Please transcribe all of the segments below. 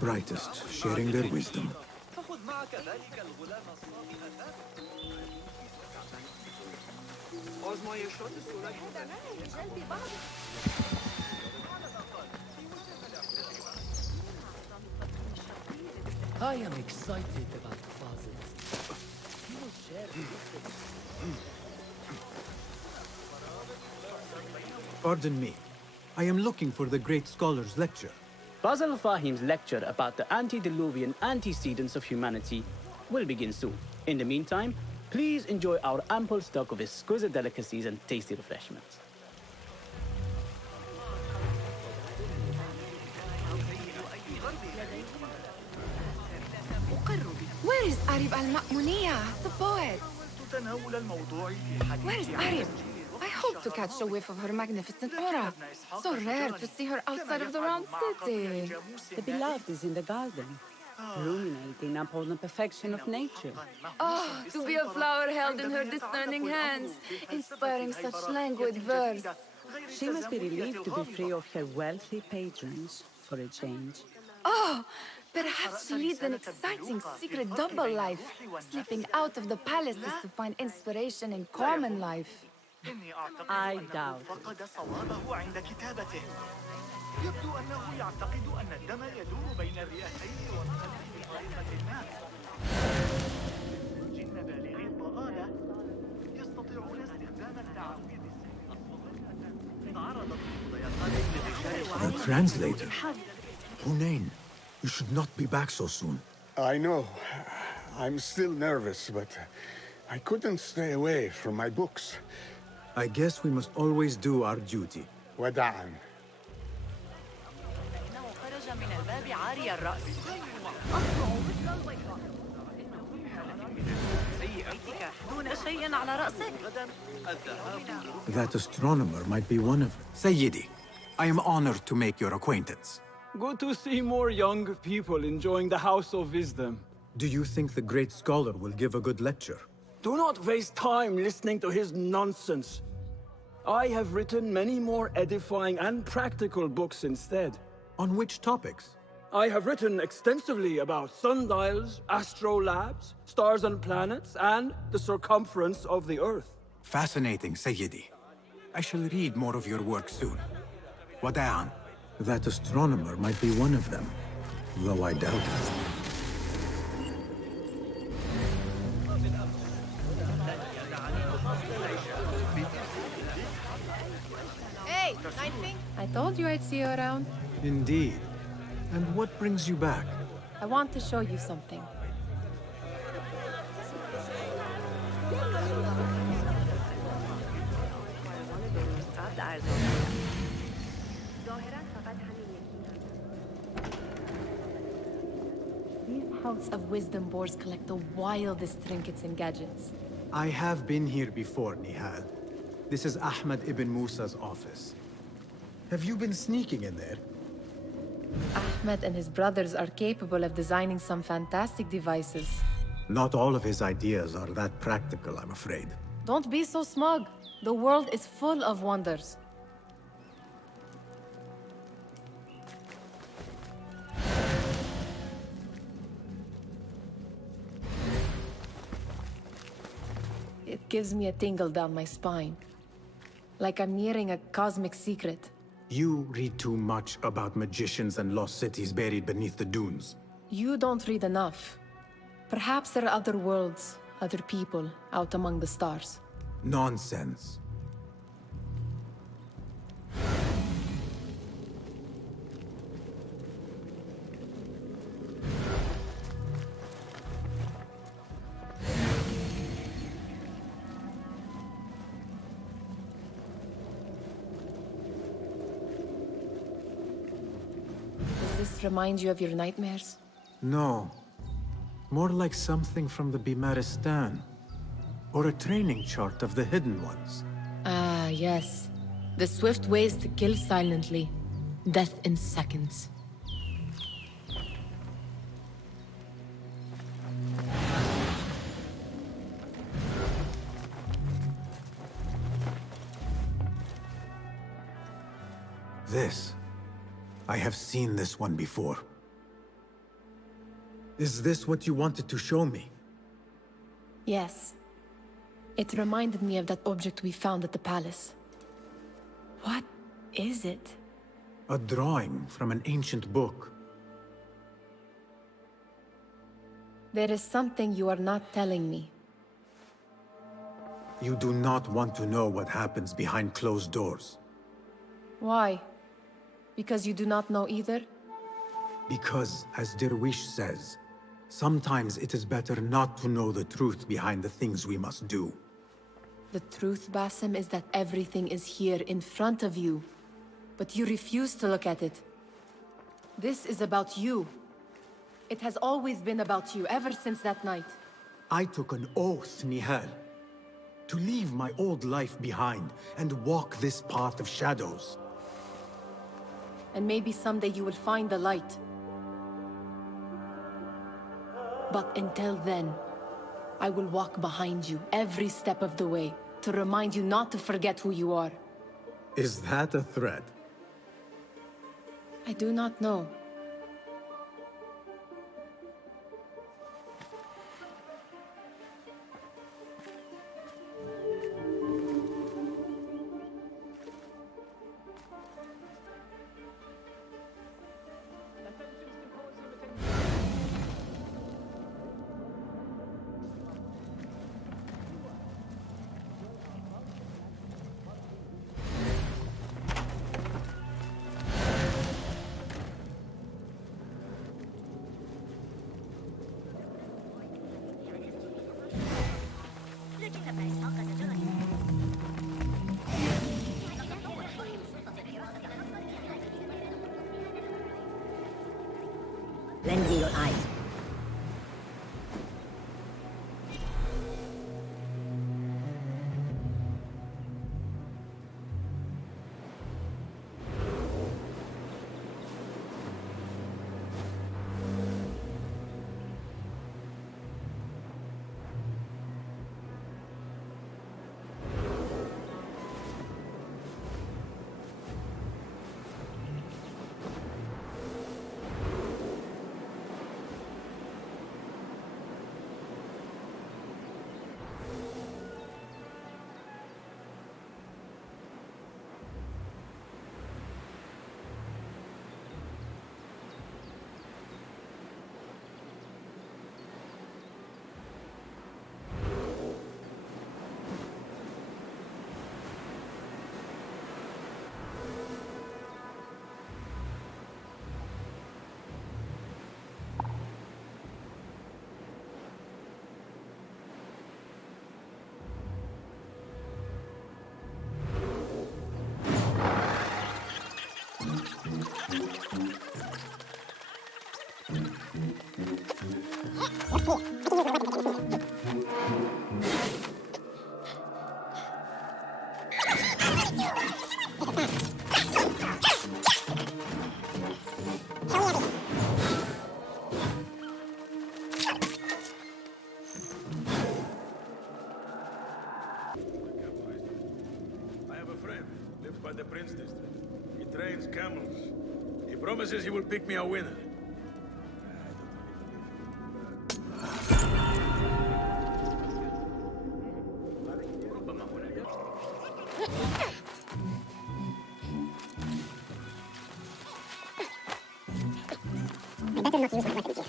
brightest, sharing their wisdom. I am excited about Fazil. He will share Pardon me. I am looking for the great scholar's lecture. Fazil Fahim's lecture about the antediluvian antecedents of humanity will begin soon. In the meantime, please enjoy our ample stock of exquisite delicacies and tasty refreshments. Where is Arib al-Ma'muniya, the poet? Where is Arib? I hope to catch a whiff of her magnificent aura. So rare to see her outside of the round city. The beloved is in the garden, ruminating upon the perfection of nature. Oh, to be a flower held in her discerning hands, inspiring such languid verse. She must be relieved to be free of her wealthy patrons for a change. Oh, perhaps she leads an exciting secret double life, slipping out of the palaces to find inspiration in common life. I doubt. فقد صوابه عند كتابته. يبدو أنه يعتقد أن الدم يدور بين الرئتين والقلب بطريقة ما. جن بالغي الضلالة يستطيعون استخدام التعويذ The translator? Hunain, you should not be back so soon. I know. I'm still nervous, but I couldn't stay away from my books. I guess we must always do our duty. وداعا. That astronomer might be one of them. Sayyidi, I am honored to make your acquaintance. Good to see more young people enjoying the House of Wisdom. Do you think the great scholar will give a good lecture? Do not waste time listening to his nonsense. I have written many more edifying and practical books instead. On which topics? I have written extensively about sundials, astrolabes, stars and planets, and the circumference of the Earth. Fascinating, Sayyidi. I shall read more of your work soon. Wada'an. That astronomer might be one of them, though I doubt it. Hey, Nightwing! I told you I'd see you around. Indeed. And what brings you back? I want to show you something. These House of Wisdom boards collect the wildest trinkets and gadgets. I have been here before, Nihal. This is Ahmed ibn Musa's office. Have you been sneaking in there? Ahmed and his brothers are capable of designing some fantastic devices. Not all of his ideas are that practical, I'm afraid. Don't be so smug. The world is full of wonders. It gives me a tingle down my spine. Like I'm nearing a cosmic secret. You read too much about magicians and lost cities buried beneath the dunes. You don't read enough. Perhaps there are other worlds, other people, out among the stars. Nonsense. Does this remind you of your nightmares? No. More like something from the Bimaristan. Or a training chart of the Hidden Ones. Ah, yes. The swift ways to kill silently. Death in seconds. This. I have seen this one before. Is this what you wanted to show me? Yes. It reminded me of that object we found at the palace. What is it? A drawing from an ancient book. There is something you are not telling me. You do not want to know what happens behind closed doors. Why? Because you do not know either? Because, as Derwish says, sometimes it is better not to know the truth behind the things we must do. The truth, Basim, is that everything is here in front of you. But you refuse to look at it. This is about you. It has always been about you, ever since that night. I took an oath, Nihal, to leave my old life behind and walk this path of shadows. And maybe someday you will find the light. But until then, I will walk behind you every step of the way to remind you not to forget who you are. Is that a threat? I do not know. Lend me your eyes. By the Prince District. He trains camels. He promises he will pick me a winner. I better not use my weapons here.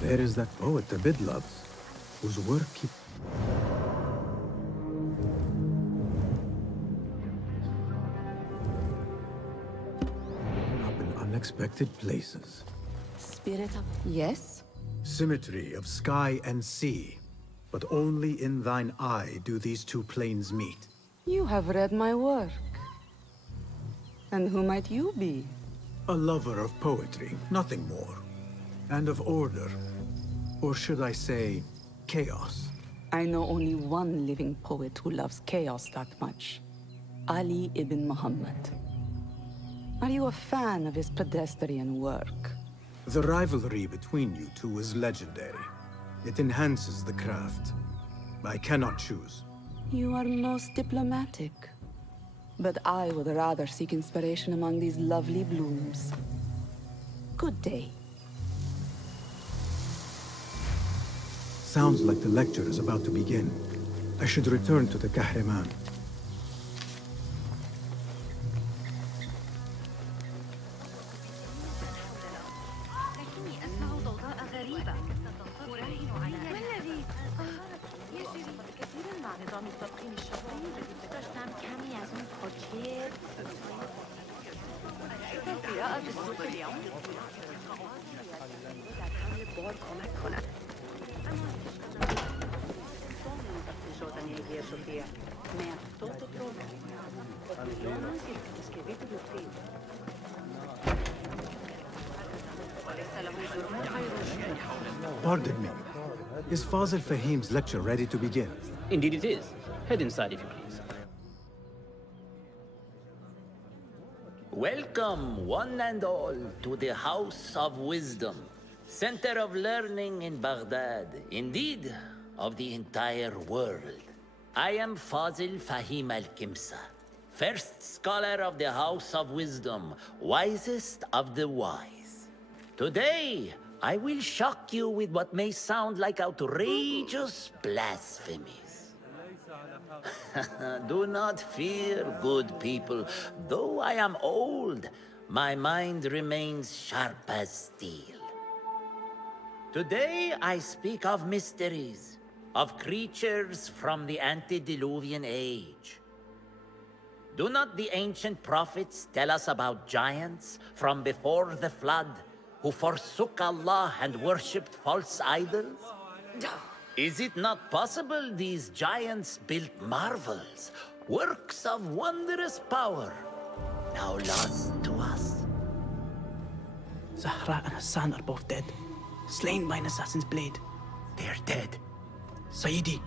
There is that poet Abid loves, whose work he... up in unexpected places. Spirit of... Yes? Symmetry of sky and sea, but only in thine eye do these two planes meet. You have read my work. And who might you be? A lover of poetry, nothing more. And of order. Or should I say, chaos. I know only one living poet who loves chaos that much. Ali ibn Muhammad. Are you a fan of his pedestrian work? The rivalry between you two is legendary. It enhances the craft. I cannot choose. You are most diplomatic. But I would rather seek inspiration among these lovely blooms. Good day. Sounds like the lecture is about to begin. I should return to the Kahraman. Pardon me. Is Fazil Fahim's lecture ready to begin? Indeed it is. Head inside if you please. Welcome, one and all, to the House of Wisdom, center of learning in Baghdad, indeed, of the entire world. I am Fazil Fahim al-Kimsa, first scholar of the House of Wisdom, wisest of the wise. Today, I will shock you with what may sound like outrageous blasphemies. Do not fear, good people. Though I am old, my mind remains sharp as steel. Today I speak of mysteries, of creatures from the antediluvian age. Do not the ancient prophets tell us about giants from before the flood who forsook Allah and worshipped false idols? Is it not possible these giants built marvels, works of wondrous power, now lost to us? Zahra and Hassan are both dead, slain by an assassin's blade. They're dead. Sayyidi,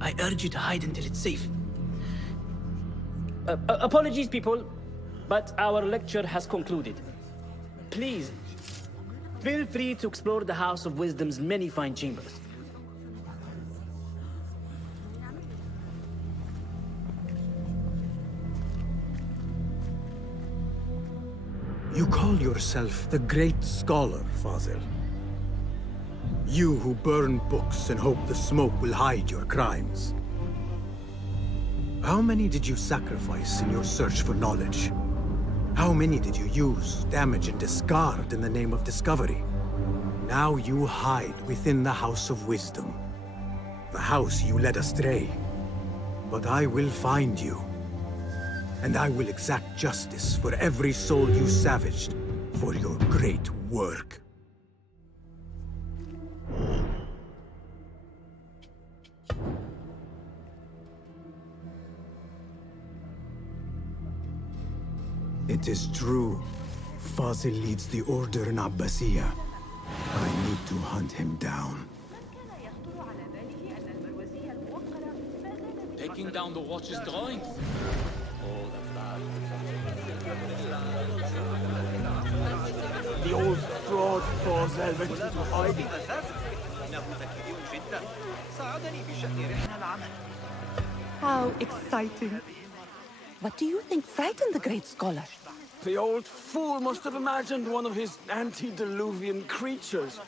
I urge you to hide until it's safe. Apologies, people, but our lecture has concluded. Please, feel free to explore the House of Wisdom's many fine chambers. You call yourself the Great Scholar, Fazil. You who burn books and hope the smoke will hide your crimes. How many did you sacrifice in your search for knowledge? How many did you use, damage, and discard in the name of discovery? Now you hide within the House of Wisdom. The house you led astray. But I will find you. And I will exact justice for every soul you savaged for your great work. It is true. Fazil leads the order in Abbasiyya. I need to hunt him down. Taking down the watch's drawings. The old fraud Fazil went into hiding. How exciting. What do you think frightened the great scholar? The old fool must have imagined one of his antediluvian creatures.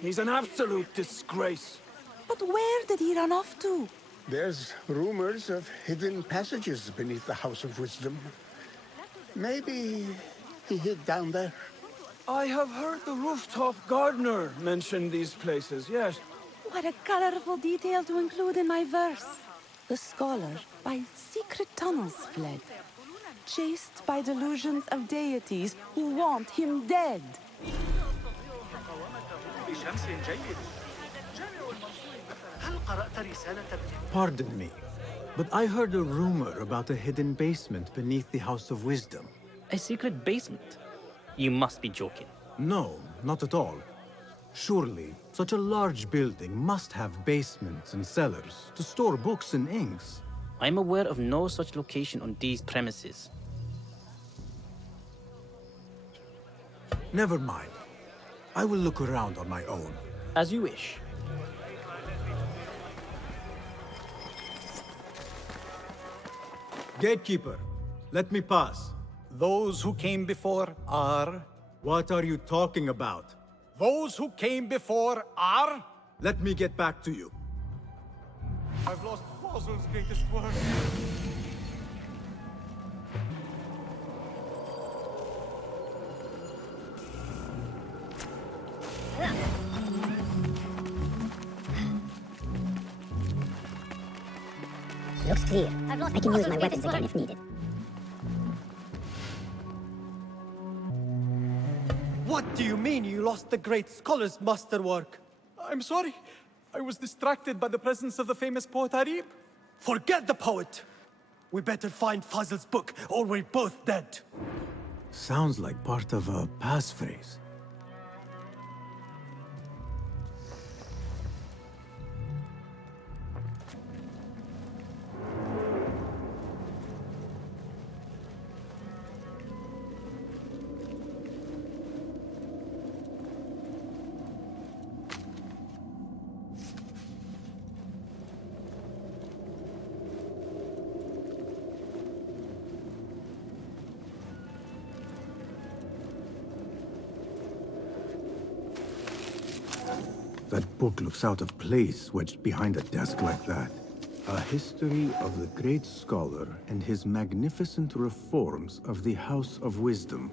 He's an absolute disgrace. But where did he run off to? There's rumors of hidden passages beneath the House of Wisdom. Maybe he hid down there. I have heard the rooftop gardener mention these places, yes. What a colorful detail to include in my verse. The scholar by secret tunnels fled, chased by delusions of deities who want him dead. Pardon me, but I heard a rumor about a hidden basement beneath the House of Wisdom. A secret basement? You must be joking. No, not at all. Surely, such a large building must have basements and cellars to store books and inks. I'm aware of no such location on these premises. Never mind. I will look around on my own. As you wish. Gatekeeper, let me pass. Those who came before are... What are you talking about? Those who came before are... Let me get back to you. I've lost Fazil's greatest work. Looks clear. I can use my weapons again if needed. What do you mean you lost the great scholar's masterwork? I'm sorry. I was distracted by the presence of the famous poet Arib. Forget the poet! We better find Fazil's book, or we're both dead. Sounds like part of a passphrase. That book looks out of place, wedged behind a desk like that. A history of the great scholar and his magnificent reforms of the House of Wisdom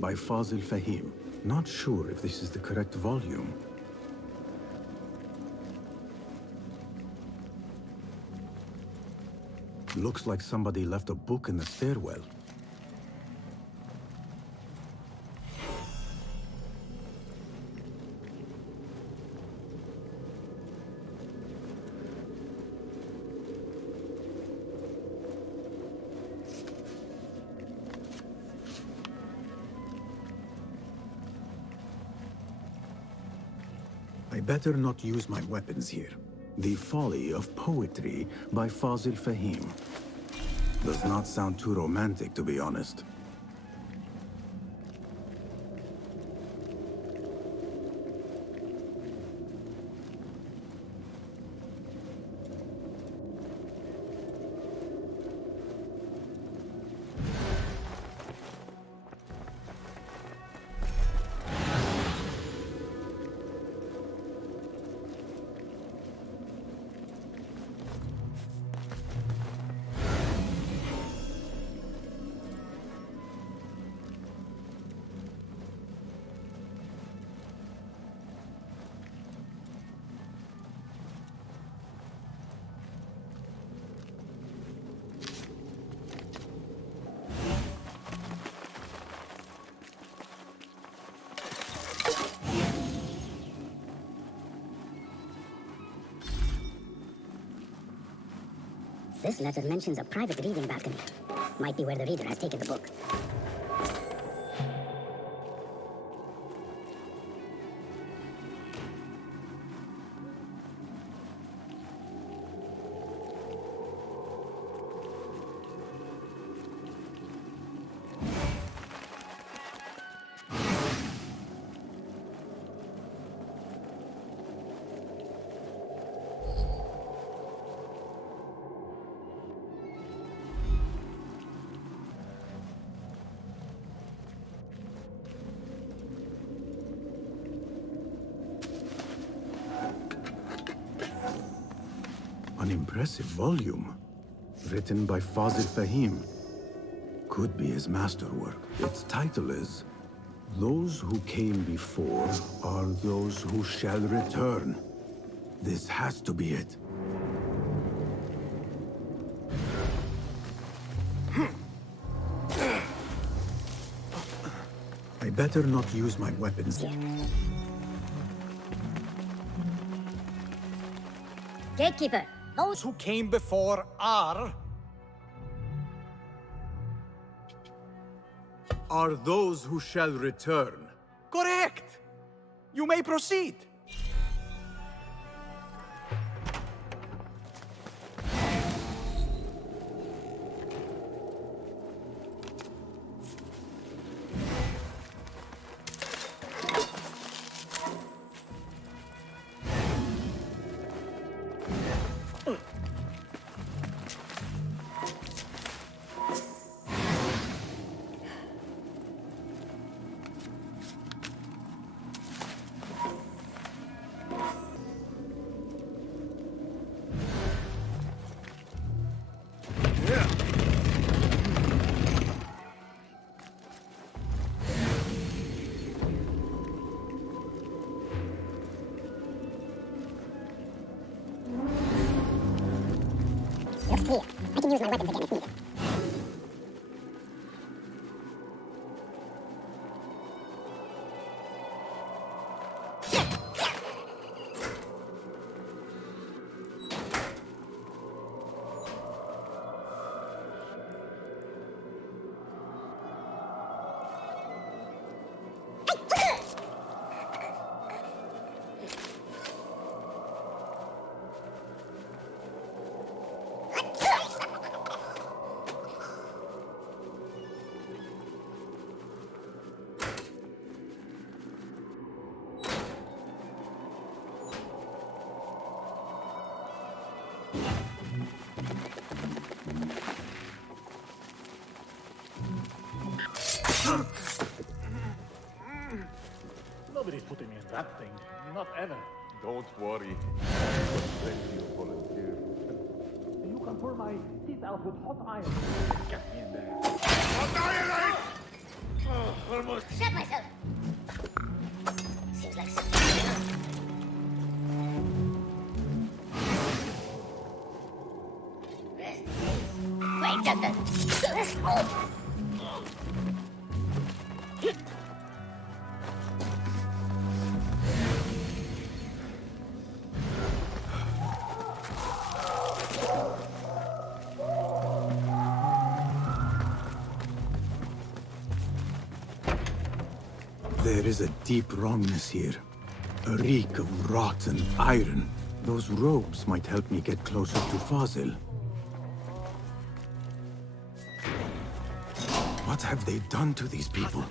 by Fazil Fahim. Not sure if this is the correct volume. Looks like somebody left a book in the stairwell. I better not use my weapons here. The Folly of Poetry by Fazil Fahim. Does not sound too romantic, to be honest. This letter mentions a private reading balcony. Might be where the reader has taken the book. An impressive volume. Written by Fazil Fahim. Could be his masterwork. Its title is... Those who came before are those who shall return. This has to be it. I better not use my weapons. Gatekeeper, those who came before are... are those who shall return. Correct! You may proceed. Here, I can use my weapons again if needed. Nobody's putting me in that thing. Not ever. Don't worry. I've got plenty of volunteers. You can pull my teeth out with hot iron. Get me in there. Annihilate! Oh, almost. Shut myself! Seems like something. Rest in peace. Wait, just a... There is a deep wrongness here. A reek of rotten iron. Those robes might help me get closer to Fazil. What have they done to these people?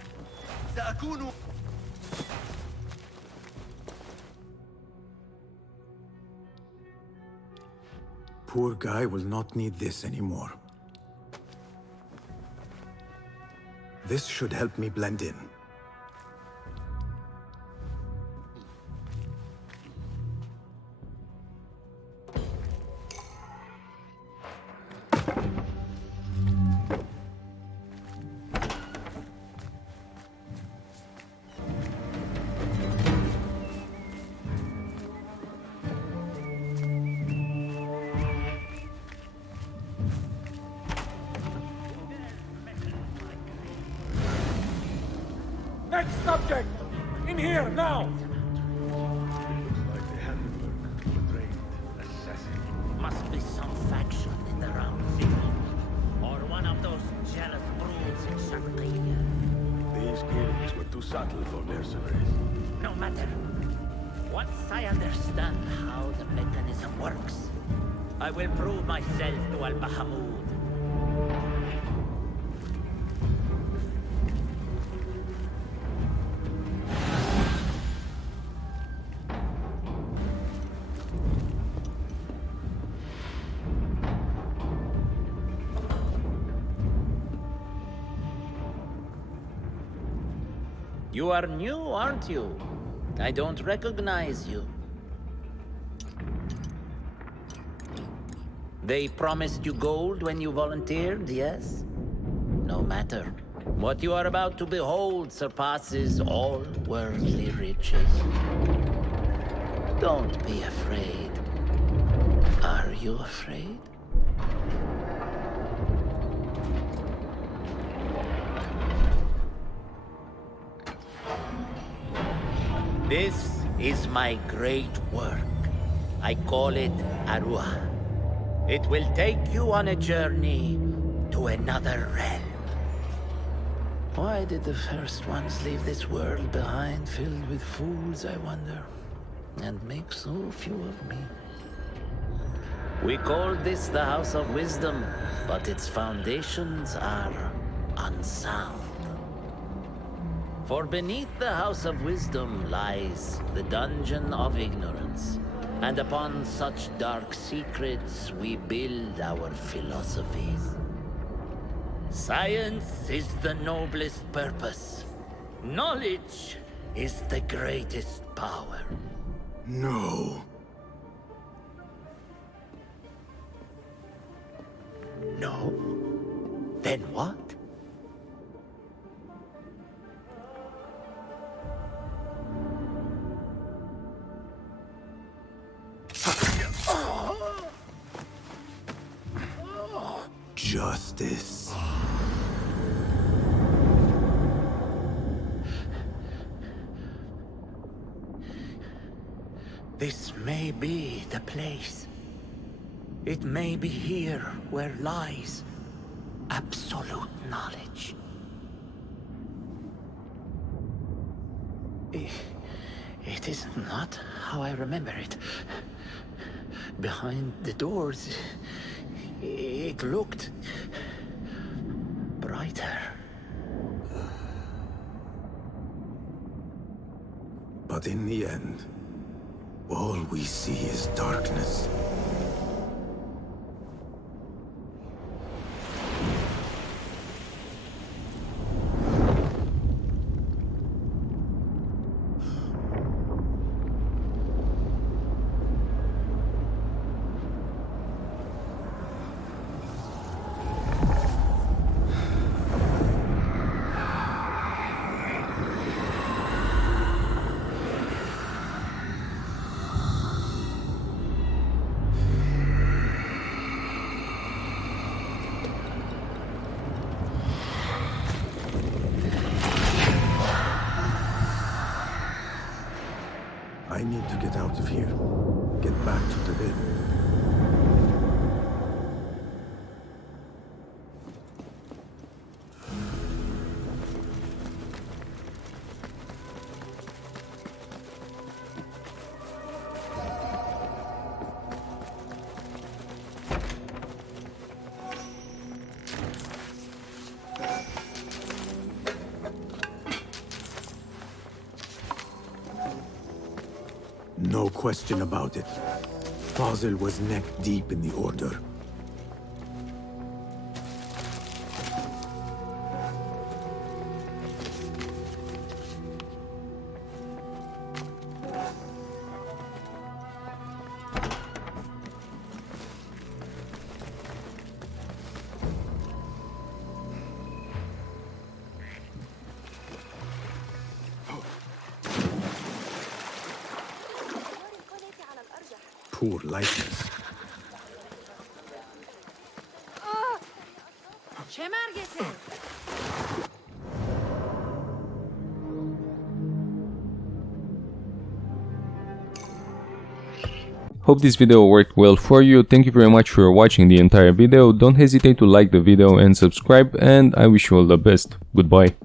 Poor guy will not need this anymore. This should help me blend in. Next subject! In here, now! Looks like the handiwork of a trained assassin. Must be some faction in the round city. Or one of those jealous broods in Sharqiyya. These killings were too subtle for mercenaries. No matter. Once I understand how the mechanism works, I will prove myself to Al-Bahamud. You are new, aren't you? I don't recognize you. They promised you gold when you volunteered, yes? No matter. What you are about to behold surpasses all worldly riches. Don't be afraid. Are you afraid? This is my great work. I call it Arua. It will take you on a journey to another realm. Why did the first ones leave this world behind, filled with fools, I wonder, and make so few of me? We call this the House of Wisdom, but its foundations are unsound. For beneath the House of Wisdom lies the Dungeon of Ignorance, and upon such dark secrets we build our philosophies. Science is the noblest purpose. Knowledge is the greatest power. No. No? Then what? Justice. This may be the place. It may be here where lies absolute knowledge. It is not how I remember it. Behind the doors, it looked brighter. But in the end, all we see is darkness. I need to get out of here. Get back to the inn. No question about it. Fazil was neck deep in the Order. Poor likeness. Hope this video worked well for you. Thank you very much for watching the entire video. Don't hesitate to like the video and subscribe, and I wish you all the best. Goodbye.